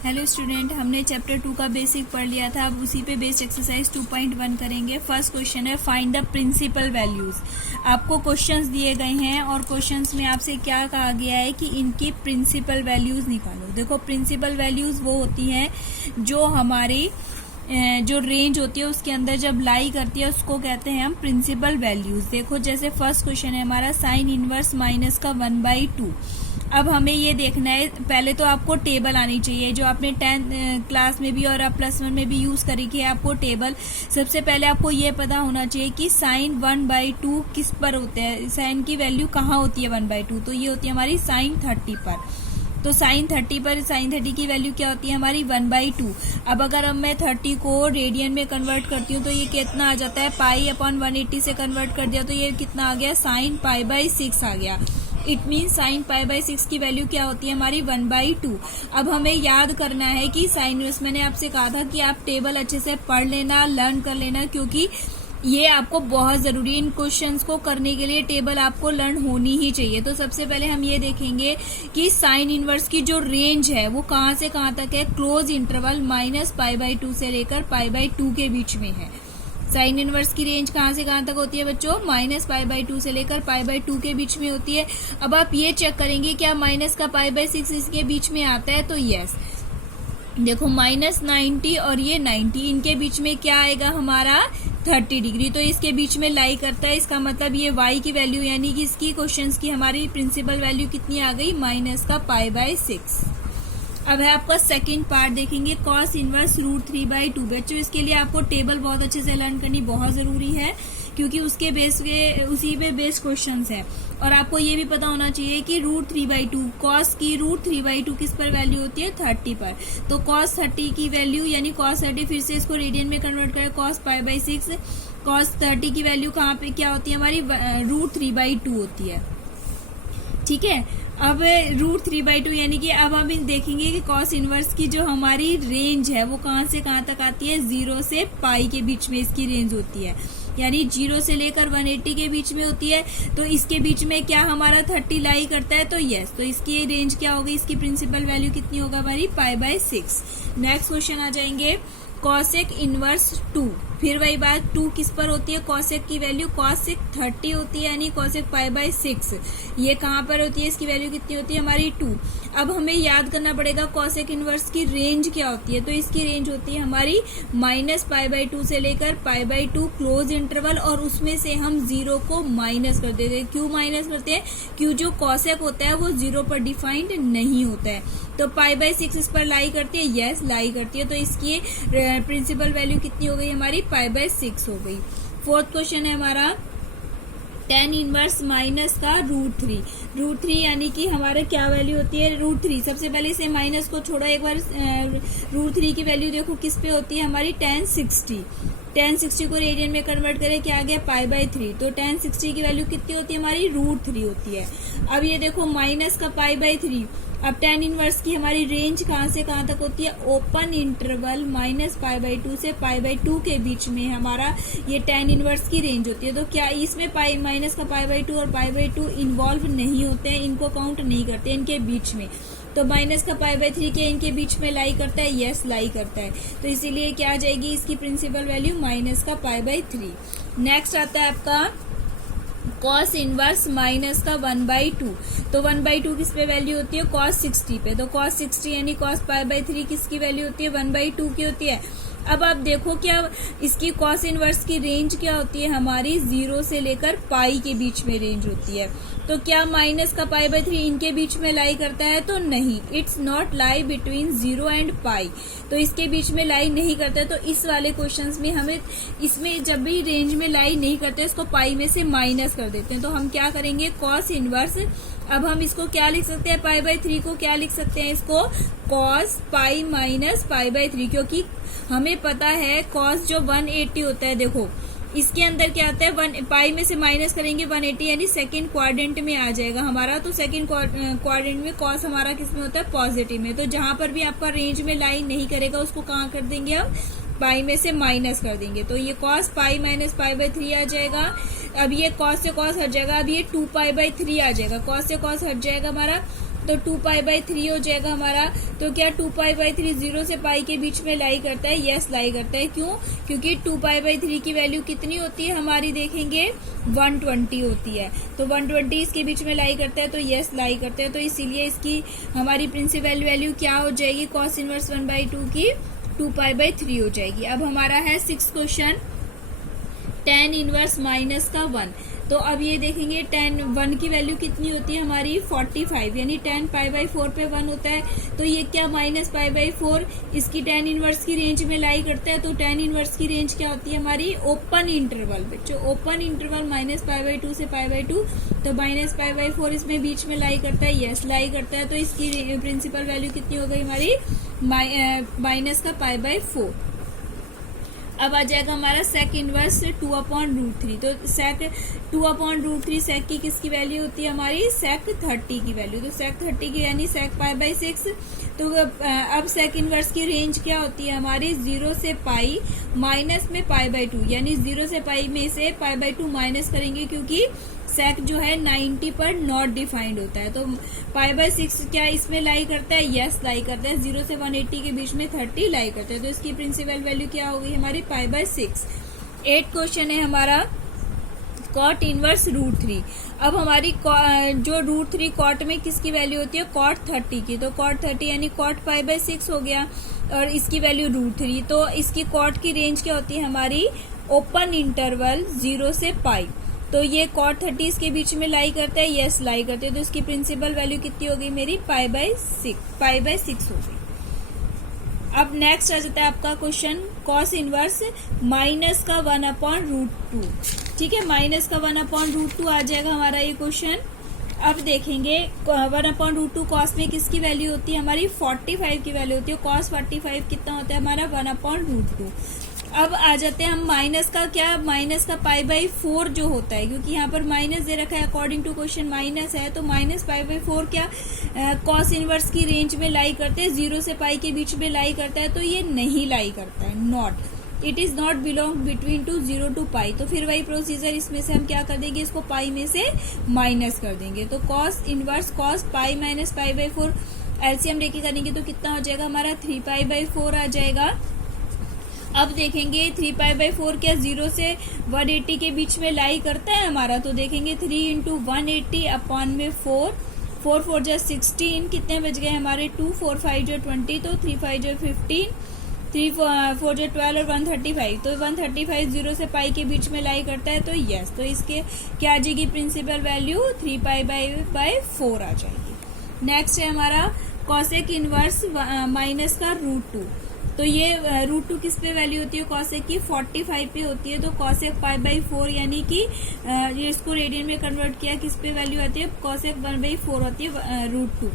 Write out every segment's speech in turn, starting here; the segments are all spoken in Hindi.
हेलो स्टूडेंट, हमने चैप्टर 2 का बेसिक पढ़ लिया था। अब उसी पे बेस्ड एक्सरसाइज 2.1 करेंगे। फर्स्ट क्वेश्चन है फाइंड द प्रिंसिपल वैल्यूज। आपको क्वेश्चंस दिए गए हैं और क्वेश्चंस में आपसे क्या कहा गया है कि इनकी प्रिंसिपल वैल्यूज निकालो। देखो, प्रिंसिपल वैल्यूज वो होती हैं जो हमारी जो रेंज होती है उसके अंदर जब लाई करती है उसको कहते हैं हम प्रिंसिपल वैल्यूज। देखो, जैसे फर्स्ट क्वेश्चन है हमारा साइन इनवर्स माइनस का 1/2। अब हमें ये देखना है, पहले तो आपको टेबल आनी चाहिए जो आपने 10th क्लास में भी और आप +1 में भी यूज करी है आपको टेबल। सबसे पहले आपको ये पता होना चाहिए कि साइन 1/2 किस पर होते हैं, साइन की वैल्यू कहाँ होती है 1/2, तो ये होती है हमारी साइन 30 पर। तो साइन 30 पर साइन 30 की वैल्यू क्या होती है हमारी 1/2। अब अगर मैं 30 को रेडियन में कन्वर्ट करती हूँ तो ये कितना आ जाता है, π/180 से कन्वर्ट कर दिया तो ये कितना आ गया, साइन π/6 आ गया। इट मीन साइन π/6 की वैल्यू क्या होती है हमारी 1/2। अब हमें याद करना है कि साइन इनवर्स, मैंने आपसे कहा था कि आप टेबल अच्छे से पढ़ लेना, लर्न कर लेना, क्योंकि ये आपको बहुत जरूरी है। इन क्वेश्चंस को करने के लिए टेबल आपको लर्न होनी ही चाहिए। तो सबसे पहले हम ये देखेंगे कि साइन इनवर्स की जो रेंज है वो कहाँ से कहाँ तक है, क्लोज इंटरवल -π/2 से लेकर π/2 के बीच में है। साइन इनवर्स की रेंज कहाँ से कहाँ तक होती है बच्चों, -π/2 से लेकर π/2 के बीच में होती है। अब आप ये चेक करेंगे क्या माइनस का π/6 इसके बीच में आता है, तो यस। देखो, -90 और ये 90, इनके बीच में क्या आएगा हमारा 30 डिग्री, तो इसके बीच में लाई करता है। इसका मतलब ये y की वैल्यू यानी कि इसकी क्वेश्चंस की हमारी प्रिंसिपल वैल्यू कितनी आ गई, -π/6। अब है आपका सेकंड पार्ट, देखेंगे कॉस इनवर्स √3/2। बच्चों, इसके लिए आपको टेबल बहुत अच्छे से लर्न करनी बहुत जरूरी है, क्योंकि उसके बेस के उसी पे बेस क्वेश्चंस है। और आपको ये भी पता होना चाहिए कि √3/2 कॉस की √3/2 किस पर वैल्यू होती है, 30 पर। तो कॉस 30 की वैल्यू यानी कॉस 30, फिर से इसको रेडियन में कन्वर्ट करें, कॉस π/6। कॉस 30 की वैल्यू कहाँ पे क्या होती है हमारी, √3/2 होती है। ठीक है, अब √3/2 यानी कि अब हम देखेंगे कि कॉस इनवर्स की जो हमारी रेंज है वो कहाँ से कहाँ तक आती है, 0 से पाई के बीच में इसकी रेंज होती है, यानी 0 से लेकर 180 के बीच में होती है। तो इसके बीच में क्या हमारा 30 लाई करता है, तो यस, तो इसकी रेंज क्या होगी, इसकी प्रिंसिपल वैल्यू कितनी होगा हमारी, π/6। नेक्स्ट क्वेश्चन आ जाएंगे कॉसेक इनवर्स 2। फिर वही बात, 2 किस पर होती है, कॉसेक की वैल्यू कॉसेक 30 होती है, यानी कॉसेक π/6 ये कहाँ पर होती है, इसकी वैल्यू कितनी होती है हमारी 2। अब हमें याद करना पड़ेगा कॉसेक इनवर्स की रेंज क्या होती है, तो इसकी रेंज होती है हमारी -π/2 से लेकर π/2 क्लोज इंटरवल, और उसमें से हम 0 को माइनस कर देते हैं। क्यों माइनस करते हैं, क्यों जो कॉसेक होता है वो 0 पर डिफाइंड नहीं होता है। तो π/6 इस पर लाई करती है, यस लाई करती है, तो इसकी प्रिंसिपल वैल्यू कितनी हो गई हमारी, π/6 हो गई। फोर्थ क्वेश्चन है हमारा tan इनवर्स माइनस का √3। √3 यानी कि हमारे क्या वैल्यू होती है, √3। सबसे पहले इसे माइनस को छोड़ो एक बार, √3 की वैल्यू देखो किस पे होती है हमारी, tan 60। tan 60 को रेडियन में कन्वर्ट करें, क्या आ गया, π/3। तो tan 60 की वैल्यू कितनी होती है हमारी, √3 होती है। अब ये देखो माइनस का π/3। अब tan इनवर्स की हमारी रेंज कहाँ से कहाँ तक होती है, ओपन इंटरवल -π/2 से π/2 के बीच में हमारा ये tan इनवर्स की रेंज होती है। तो क्या इसमें माइनस का π/2 और π/2 इन्वॉल्व नहीं होते हैं, इनको काउंट नहीं करते इनके बीच में। तो माइनस का π/3 के इनके बीच में लाई करता है, यस लाई करता है, तो इसीलिए क्या आ जाएगी इसकी प्रिंसिपल वैल्यू माइनस का π/3। नेक्स्ट आता है आपका कॉस इनवर्स माइनस का 1/2। तो 1/2 किस पे वैल्यू होती है, कॉस 60 पे। तो कॉस 60 यानी कॉस π/3 किसकी वैल्यू होती है, 1/2 की होती है। अब आप देखो क्या इसकी कॉस इनवर्स की रेंज क्या होती है हमारी, 0 से लेकर पाई के बीच में रेंज होती है। तो क्या माइनस का π/3 इनके बीच में लाई करता है, तो नहीं, it's not lie between 0 and pi, तो इसके बीच में लाई नहीं करता है। तो इस वाले क्वेश्चंस में हमें इसमें जब भी रेंज में लाई नहीं करते इसको पाई में से माइनस कर देते हैं। तो हम क्या करेंगे, कॉस इनवर्स, अब हम इसको क्या लिख सकते हैं, π/3 को क्या लिख सकते हैं, इसको कॉस पाई माइनस π/3, क्योंकि हमें पता है कॉस जो 180 होता है, देखो इसके अंदर क्या आता है, 1 पाई में से माइनस करेंगे 180, यानी सेकंड क्वाड्रेंट में आ जाएगा हमारा। तो सेकंड क्वाड्रेंट में कॉस हमारा किस में होता है, पॉजिटिव में। तो जहां पर भी आपका रेंज में लाई नहीं करेगा उसको कहाँ कर देंगे हम, पाई में से माइनस कर देंगे। तो ये कॉस पाई माइनस π/3 आ जाएगा। अब ये कॉस से कॉस हट जाएगा, अब ये 2π/3 आ जाएगा, कॉस से कॉस हट जाएगा हमारा, तो 2π/3 हो जाएगा हमारा। तो क्या 2π/3 0 से पाई के बीच में लाई करता है? यस लाई करता है। क्यों? क्योंकि 2π/3 की वैल्यू कितनी होती है हमारी, देखेंगे 120 होती है। तो 120 इसके बीच में लाई करता है, तो यस लाई करता है। तो इसीलिए इसकी हमारी प्रिंसिपल वैल्यू क्या हो जाएगी cos इनवर्स 1/2 की 2π/3 हो जाएगी। अब हमारा है 6th क्वेश्चन, tan इनवर्स -1। तो अब ये देखेंगे tan 1 की वैल्यू कितनी होती है हमारी 45, यानी tan π/4 पे 1 होता है। तो ये क्या -π/4 इसकी tan इनवर्स की रेंज में लाई करता है। तो tan इनवर्स की रेंज क्या होती है हमारी ओपन इंटरवल, बच्चों ओपन इंटरवल -π/2 से π/2। तो -π/4 इसमें बीच में लाई करता है, यस लाई करता है। तो इसकी प्रिंसिपल वैल्यू कितनी हो गई हमारी -π/4। अब आ जाएगा हमारा sec इनवर्स 2/√3। तो sec 2/√3 sec की किसकी वैल्यू होती है हमारी sec 30 की वैल्यू। तो sec 30 की यानी sec π/6। तो अब sec इनवर्स की रेंज क्या होती है हमारी 0 से पाई माइनस में π/2, यानी 0 से पाई में से π/2 माइनस करेंगे, क्योंकि sec जो है 90 पर नॉट डिफाइंड होता है। तो π/6 क्या इसमें लाई करता है? यस लाई करता है। 0 से 180 के बीच में 30 लाई करता है। तो इसकी प्रिंसिपल वैल्यू क्या होगी हमारी π/6। 8 क्वेश्चन है हमारा cot इनवर्स √3। अब हमारी जो √3 cot में किसकी वैल्यू होती है cot 30 की। तो cot 30 यानी cot π/6 हो गया, और इसकी वैल्यू √3। तो इसकी cot की रेंज क्या होती है हमारी ओपन इंटरवल 0 से पाई। तो ये cot 30 इसके बीच में लाई करता है, यस लाई करते हैं। तो इसकी प्रिंसिपल वैल्यू कितनी होगी मेरी π/6 होगी। अब नेक्स्ट आ जाता है आपका क्वेश्चन cos इनवर्स -1/√2। ठीक है, -1/√2 आ जाएगा हमारा ये क्वेश्चन। अब देखेंगे 1/√2 cos में किसकी वैल्यू होती है हमारी 45 की वैल्यू होती है। cos 45 कितना होता है हमारा 1/√2। अब आ जाते हैं हम माइनस का π/4 जो होता है, क्योंकि यहाँ पर माइनस दे रखा है अकॉर्डिंग टू क्वेश्चन माइनस है। तो -π/4 क्या cos इनवर्स की रेंज में लाई करते हैं, 0 से पाई के बीच में लाई करता है। तो ये नहीं लाई करता है, not, it is not belong between two 0 to पाई। तो फिर वही प्रोसीजर, इसमें से हम क्या कर देंगे, इसको पाई में से माइनस कर देंगे। तो cos inverse cos pi minus π/4 LCM लेके करेंगे तो कितना हो जाएगा हमारा 3π/4 आ जाएगा। अब देखेंगे 3π/4 क्या 0 से 180 के बीच में लाई करता है हमारा। तो देखेंगे 3 × 180 अपॉन में 4 4 जा 16, कितने बच गए हमारे 2 4 5 जा 20, तो 3 5 जा 15, 3 4 जा 12 और 135। तो 135 0 से पाई के बीच में लाई करता है। तो यस, तो इसके क्या आ जाएगी प्रिंसिपल वैल्यू 3π/4 आ जाएगी। नेक्स्ट है हमारा कॉसेक इनवर्स माइनस का √2। तो ये √2 किस पे वैल्यू होती है कॉसेक की 45 पे होती है। तो कॉसेक π/4 यानी कि ये इसको रेडियन में कन्वर्ट किया, किस पे वैल्यू आती है कॉसेक 1/4 होती है √2।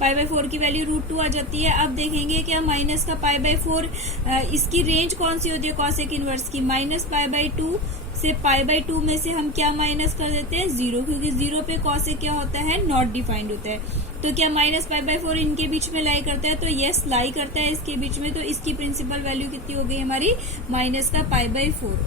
π/4 की वैल्यू √2 आ जाती है। अब देखेंगे क्या माइनस का π/4 इसकी रेंज कौन सी होती है कॉसेक इनवर्स की -π/2 से π/2 में से हम क्या माइनस कर देते हैं 0, क्योंकि 0 पे कॉसेक क्या होता है नॉट डिफाइंड होता है। तो क्या -π/4 इनके बीच में लाई करता है, तो यस लाई करता है इसके बीच में। तो इसकी प्रिंसिपल वैल्यू कितनी हो गई हमारी -π/4।